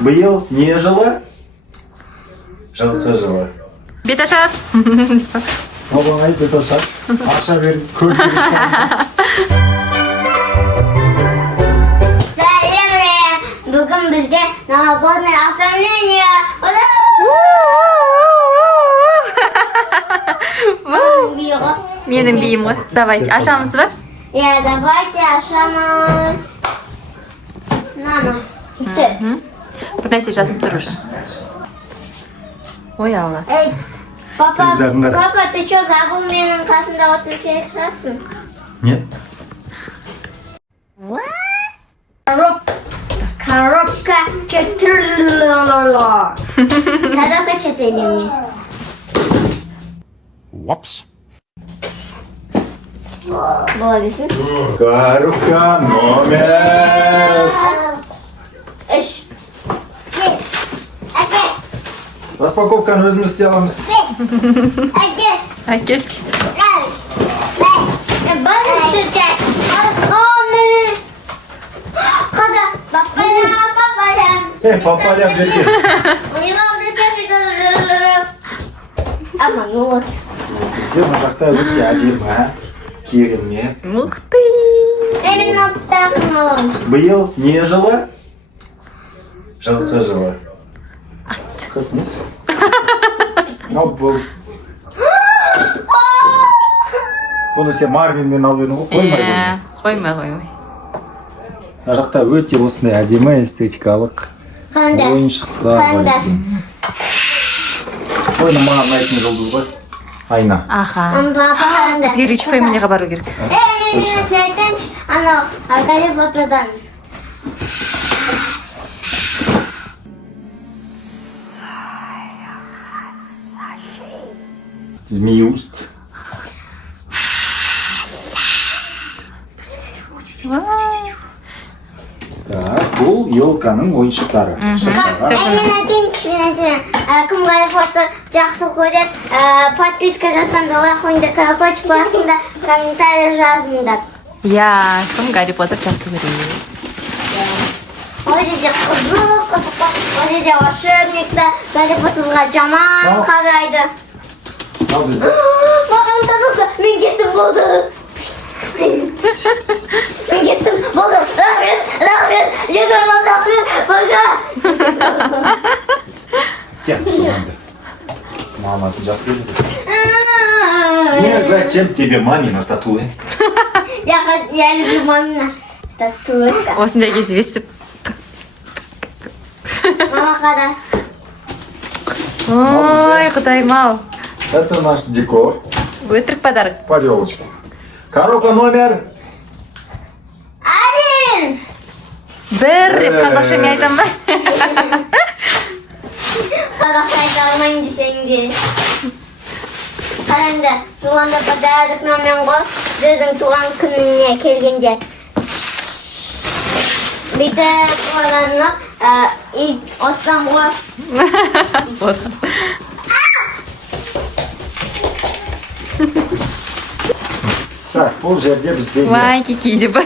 Биыл не жылы? Жылқы жылы. Беташар. Оңай беташар. Ақша беріп көріп Бүгін бізде новогодное оформление. Менің биім ғой. Давайте, ашамыз ба? Давайте ашамыз. Мама, Бір нәрсе жазып тұр уже. Ой, Алла. Эй, папа, Телевизорында. папа, ты что, забыл менің қасында отыру керек шығарсың? Нет. Коробка 4. Коробка 4 мне. Whoops. Бола білсін. Коробка номер. 3. Распаковканы өзіміз істей аламыз. Әкел. Папалям жерге. Ама, ну вот. Бізде мына жақта өте әдемі, керемет. Ух ты! Мен ноттарын аламын. Биыл не жылы? Жылқы жылы. Қыс емес? Бұл. Бұны сен Марвиннен алып едің ғой, қоймай бұны. Қоймай. Мына жақта өте осындай әдемі эстетикалық Қандай? ойыншықтар бар Қандай? екен. Ойны маған ұнайтын жұлдыз ғой. Айна. Аха. Папа, Бізге Rich Family'ға бару керек. мен айтайыншы, анау Гарри Поттердан. Змеюст. Так, бұл елканың ойыншықтары. Все Мен айтайыншы, кім Гарри Поттер жақсы көреді, подписка жасаңдар, лайк колокольчик басыңдар, комментарий жазыңдар. Я, кім Гарри Поттер жақсы көреді. Ол жерде қызық, ол жерде волшебниктер Гарри Поттерға жаман қарайды. Ал бізді. Маған қызық, мен кеттім болды. Мен кеттім болды. Рахмет, жетім рахмет, пока. Кел, шынында. Мамасы жақсы еді. Нет, зачем тебе мамина статуя? Я люблю мамина статуэтка. Осындай кез өстіп. Мама қара. Ой, құдайым-ау. Это наш декор. Өтірік подарок. Под елочку. Коробка номер. 1. Бір деп қазақша мен айтам ба? Қазақша айта алмайын десең де. Қараңды, туғанда подарок номер ғой, сіздің туған күніне келгенде. Бүйтіп қолданып, оттан ғой. Так, бұл жерде бізде Вай, кеки деп.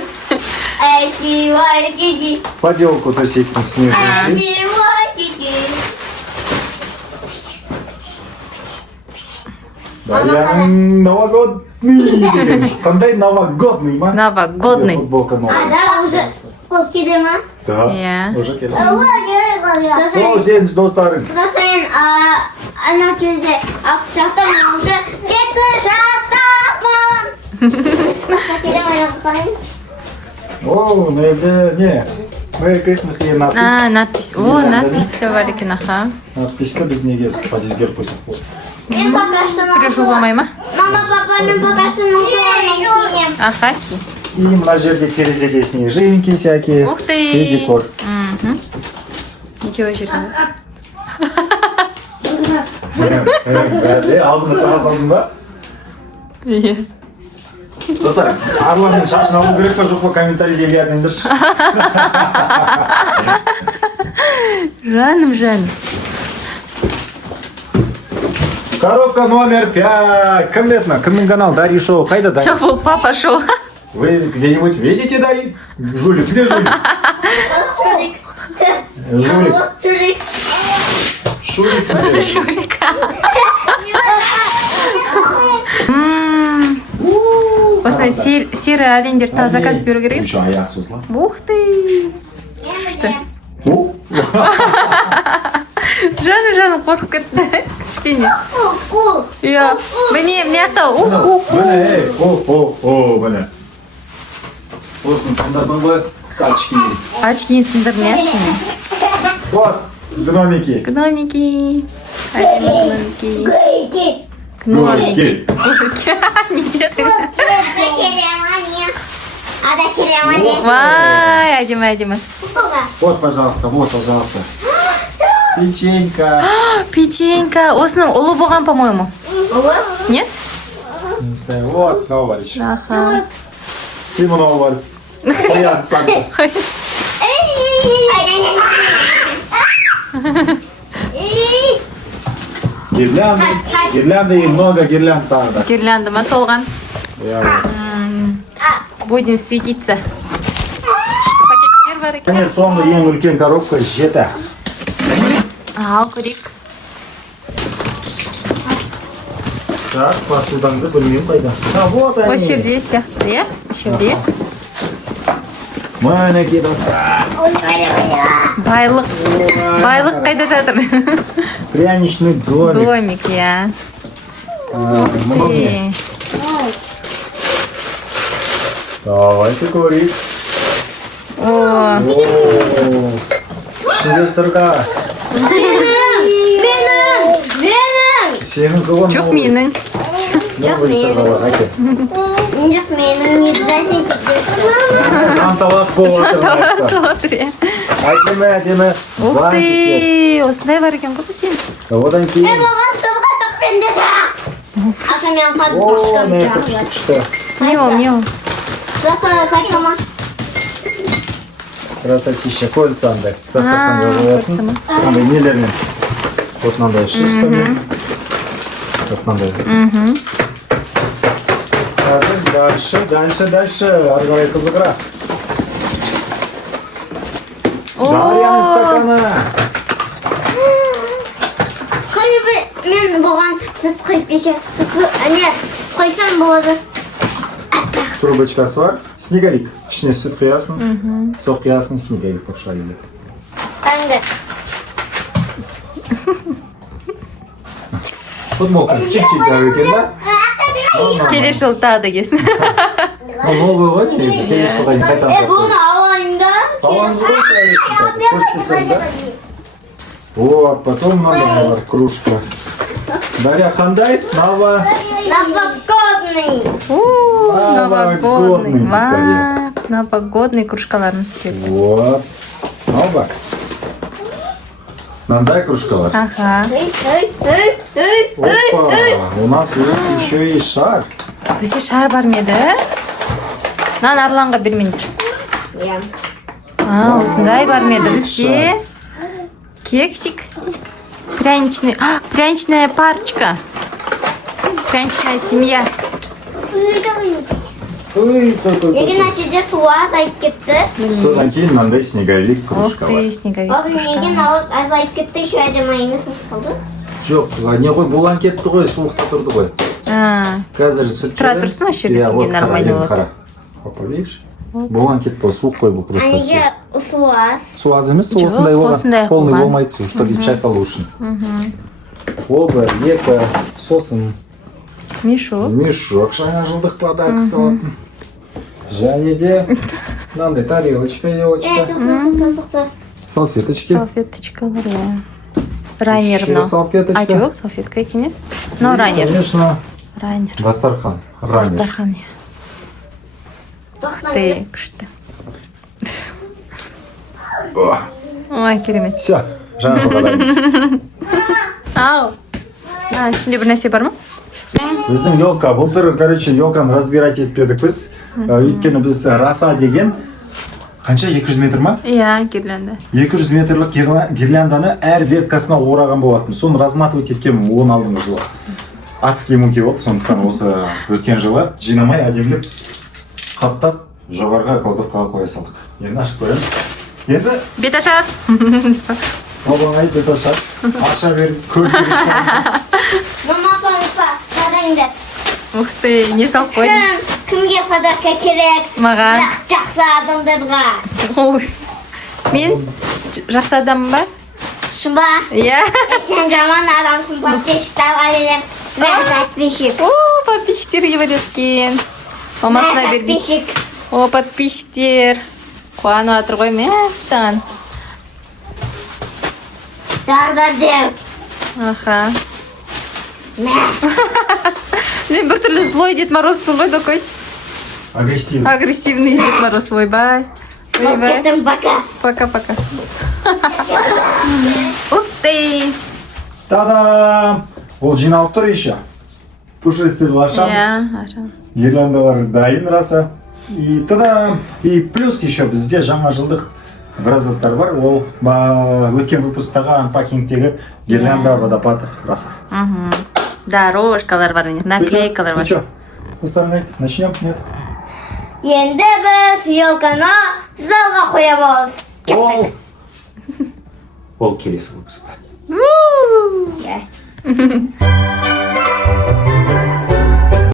Ай-си-вай-ки-ки, поделку төсектің снежинки. ай-си-вай-ки-ки. Дарьяның новогодный. Қандай новогодный ма? Новогодный. Футболка новая. Да, уже келді ма? Да, Иә. уже келді. Сосын О, сен достарың. мен ана кезде жақтамын, уже жеті жақтамын. Келе ойлап қарайын. О, мына жерде не? Merry Christmas деген надпись. Надпись. О, надпись те бар екен, аха. Надписті біз неге подизге қойсақ болды. Мен пока что Біреу жоламай ма? Мама, папа, мен пока что туғанын киінем. Аха, ки. И мына жерде терезеге снежинки всякие. Ух ты! И декор. Екеуі жерде. Бәзе, аузыңа тағыз алдың ба? Иә. Достар, Арланның шашын алу керек па жоқ па комментарийге жазыңдаршы. Жаным. Коробка номер 5. Кім бетна? Кімнің канал? Дарья Шоу. Қайда Дарья? Жоқ, бұл папа шоу. Вы где-нибудь видите Дарья? Жулик, где Жулик? Жулик. Жулик. Шуликсің сен. Шулик. Осындай серый оленьдер заказ беру керек. Еще аяқ созыла. Ух ты! О, Жаны қорқып кетті. Кішкене. Ку. Иә. Міне жақта. міне, о, міне. Сосын сындырдың ғой, очки. Очки сындырды, ашыны. Вот, гномики. Гномики. Гномики. Гейки. Гномики. Не деді. Ада керемане. Вай, әдемі. Вот, пожалуйста. Печенька. Печенька. Осының ұлы болған, по-моему. Нет? Не знаю, вот, говоришь. Аха. Ты много говоришь. Приятно, Санта. Гирлянды и много гирлянд надо. Гирляндыма толған. Я Будем светиться. Что пакеттер бар екен? Міне соңғы ең үлкен коробка 7. Ал, көрейік. Так, посудаңды білмеймін қайда. Вот они. Осы жерде сияқты, иә? Жерде. Мінекей достар. Байлық қайда жатыр? Пряничный домик. Домик, иә. Міне. Давайте говорить. О, Ішінде сырға. Сенің кылын жоқ менің. новый сырға бар, әке. Жоқ менің не дәтей. Жанталас болып Тарас отыр. отыр, иә. Әдемі. Ух бантиктер. ты, осындай бар екен ғой сен. Одан кейін. Оған тұлға тоқпенде жақ. Ақымен О, подушкам не жағы бар. күшті. Не ол? Зато қашама. Красотища, кольца андай. Дастарханға қоятын. кольца ма? Андай нелермен. Вот мынандай шишкамен. Вот мынандай. Қазір дальше. Ары қарай қызығырақ. Дарьяның стаканы. Мен бұған сүт құйып кеше. Не, құйсам болады. Трубочкасы бар. Снеговик. Ішіне сүт құясың. Сол құясың, снеговик болып шыға келеді. Қанды. Футболка. Чик-чик дәрі екен да? Келесі жылы тағы да келсін. Новый ғой, негізі. Келесі жылға дейін қайтамыз. Бұны алайын да. Балаңыз ғой, көрсетсең да. Вот, потом мынандай бар, кружка. Дарья, қандай? Новогодний. Новогодный. Новогодный, Ва, новогодный кружкаларымыз келді. Вот. Ал бak. Мынандай кружкалар. Аха. Опа, у нас есть еще и шар. Бізде шар бар ма еді? Нан Арланға бермеңдер. Осындай бар ма еді бізде? Кексик. Пряничная парочка. Пряничная семья. Неге нәтиже суы азайып кетті. Содан кейін мынандай снеговик Ух кружка бар. ты, снеговик Ол неге кружка. азайып кетті, еще әдемі емес қалды. Жоқ, не ғой, булан кетті ғой, суықта тұрды ғой. Қазір сүт Тұра тұрсын, осы жерде сенге нормально болады. Папа, видишь? Булан кетті ғой, суық қой бұл А просто су. неге су аз? Су аз емес, Жоқ, осындай осындай болған. Полный болған. болмайды су, что деп шайқалу үшін. Ол бір, екі, сосын Мишок. мешок жаңа жылдық подарок салатын. Және де мынандай тарелочка, елочка, Тоқта. салфеточки. Салфеточкалар, иә. Райнер Еще мынау. салфеточка. А жоқ, салфетка екен, иә? Мынау райнер. Конечно, Райнер. дастархан. Ранер. Дастархан, иә. Ты, күшті. Ой, керемет. Все, жаңа жылға дайынбыз. Ау. Ішінде бір нәрсе бар ма? Біздің елка, былтыр, короче, елканы разбирать етпедік біз. Өйткені біз раса деген қанша 200 метр ма? Иә, гирлянда. 200 метрлік гирлянданы әр веткасына ораған болатын. Соны разматывать еткен 10 алдыңғы жылы. Адский муки болды, сондықтан осы өткен жылы жинамай әдемілеп қаптап жоғарғы кладовкаға қоя салдық. Енді ашып көреміз. Енді Беташар. бабаңай беташар. Ақша беріп көр Мама, папа, қадаңдар. Ух ты, не салып қойдың. Кімге подарка керек? Маған. Жақсы адамдарға. Ой. Мен жақсы адаммын ба? Шыба. Иә. Сен жаман адамсың, подписчиктарға берем. Мен подписчик. О, подписчиктерге береді екен. Мамасына Мен берген. подписчик. О, подписчиктер. Қуанып жатыр ғой, мәссаған. Дардар деп. Аха. Мә. Сен біртүрлі злой Дед Морозсың ғой, Докой. агрессивный. Агрессивный Дед Мороз, ойбай. Ойбай. Кеттім, пока. Пока-пока. Ух ты. Та-дам! Ол жиналып тұр еще. Пушистый ашамыз. Иә, ашам. Гирляндалар дайын раса. И та-дам! И плюс еще бізде жаңа жылдық біраз заттар бар. Ол өткен выпусктағы анпакингтегі гирлянда водопад раса. Дорожкалар бар, наклейкалар Ну бар. что, остальные начнем? Нет? Енді біз елканы залға қоямыз. Ол келесі выпускта. Иә.